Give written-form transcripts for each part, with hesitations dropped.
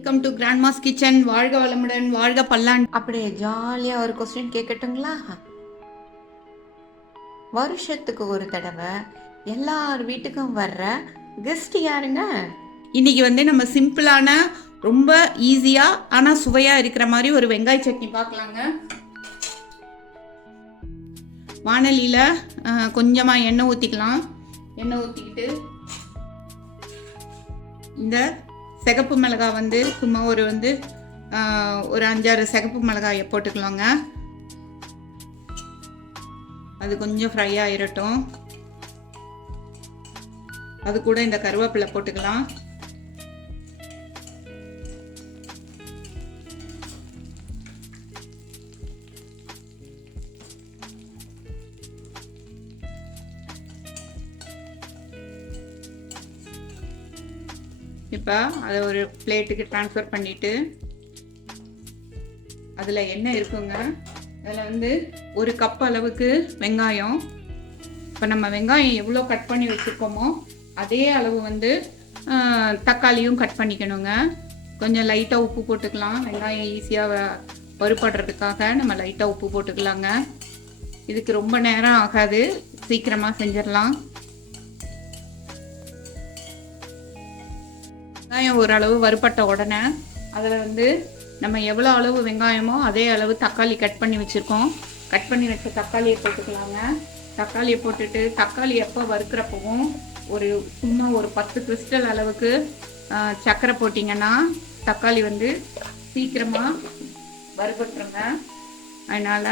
Welcome to Grandma's kitchen. வாழ்க வளமுடன், வாழ்க பல்லாண்டு. அப்படியே ஜாலியாக ஒரு கொஸ்டின் கேட்கட்டுங்களா? வருஷத்துக்கு ஒரு தடவை எல்லார் வீட்டுக்கும் வர்ற கெஸ்ட் யாருங்க? இன்னைக்கு நம்ம சிம்பிளான ரொம்ப ஈஸியாக ஆனால் சுவையாக இருக்கிற மாதிரி ஒரு வெங்காய சட்னி பார்க்கலாங்க. வானலியில் கொஞ்சமாக எண்ணெய் ஊற்றிக்கலாம். எண்ணெய் ஊற்றிக்கிட்டு இந்த சிகப்பு மிளகாய் சும்மா ஒரு 5-6 சிகப்பு மிளகாயை போட்டுக்கலாங்க. அது கொஞ்சம் ஃப்ரை ஆயிரட்டும். அது கூட இந்த கருவேப்பிலை போட்டுக்கலாம். இப்போ அதை ஒரு பிளேட்டுக்கு ட்ரான்ஸ்ஃபர் பண்ணிவிட்டு அதில் என்ன இருக்குங்க, அதில் 1 கப் அளவுக்கு வெங்காயம். இப்போ நம்ம வெங்காயம் எவ்வளோ கட் பண்ணி வச்சுருக்கோமோ அதே அளவு தக்காளியும் கட் பண்ணிக்கணுங்க. கொஞ்சம் லைட்டாக உப்பு போட்டுக்கலாம். வெங்காயம் ஈஸியாக வறுபடுறதுக்காக நம்ம லைட்டாக உப்பு போட்டுக்கலாங்க. இதுக்கு ரொம்ப நேரம் ஆகாது, சீக்கிரமாக செஞ்சிடலாம். வெங்காயம் ஓரளவு வறுபட்ட உடனே அதில் நம்ம எவ்வளோ அளவு வெங்காயமோ அதே அளவு தக்காளி கட் பண்ணி வச்சுருக்கோம். கட் பண்ணி வச்ச தக்காளியை போட்டுக்கலாங்க. தக்காளியை போட்டுட்டு தக்காளி எப்போ வறுக்கிறப்பவும் சும்மா ஒரு 10 கிறிஸ்டல் அளவுக்கு சர்க்கரை போட்டிங்கன்னா தக்காளி சீக்கிரமாக வறுபட்டுருங்க. அதனால்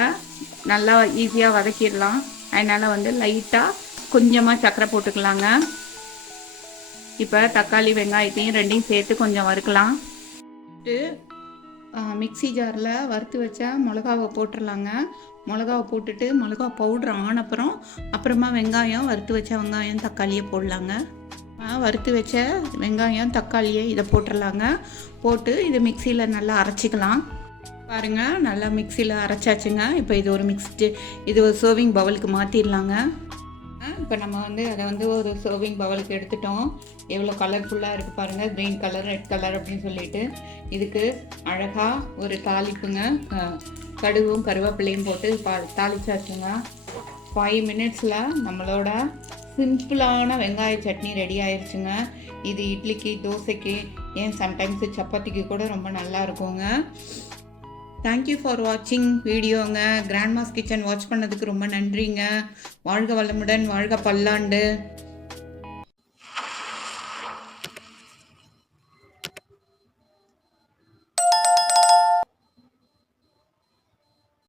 நல்லா ஈஸியாக வதக்கிடலாம். அதனால் லைட்டாக கொஞ்சமாக சர்க்கரை போட்டுக்கலாங்க. இப்போ தக்காளி வெங்காயத்தையும் ரெண்டையும் சேர்த்து கொஞ்சம் வறுக்கலாம். மிக்ஸி ஜாரில் வறுத்து வச்ச மிளகாவை போட்டுடலாங்க. மிளகாவை போட்டுட்டு மிளகா பவுட்ரு அப்புறமா வெங்காயம், வறுத்து வச்ச வெங்காயம் தக்காளியை போடலாங்க. வறுத்து வச்ச வெங்காயம் தக்காளியை இதை போட்டுடலாங்க. போட்டு இது மிக்சியில் நல்லா அரைச்சிக்கலாம். பாருங்கள், நல்லா மிக்சியில் அரைச்சாச்சுங்க. இப்போ இது ஒரு சர்விங் பவுலுக்கு மாற்றிடலாங்க. இப்போ நம்ம அதை ஒரு சர்விங் பவுலுக்கு எடுத்துட்டோம். எவ்வளோ கலர்ஃபுல்லாக இருக்குது பாருங்கள், க்ரீன் கலர், ரெட் கலர் அப்படின்னு சொல்லிட்டு. இதுக்கு அழகாக ஒரு தாளிப்புங்க. கடுகும் கருவேப்பிலையும் போட்டு தாளிச்சாச்சுங்க. 5 மினிட்ஸில் நம்மளோட சிம்பிளான வெங்காய சட்னி ரெடி ஆயிடுச்சுங்க. இது இட்லிக்கு, தோசைக்கு, ஏன் சம்டைம்ஸ் சப்பாத்திக்கு கூட ரொம்ப நல்லா இருக்குங்க. தேங்க்யூ ஃபார் வாட்சிங் வீடியோங்க. கிராண்ட்மாஸ் கிச்சன் வாட்ச் பண்ணதுக்கு ரொம்ப நன்றிங்க. வாழ்க வளமுடன், வாழ்க பல்லாண்டு.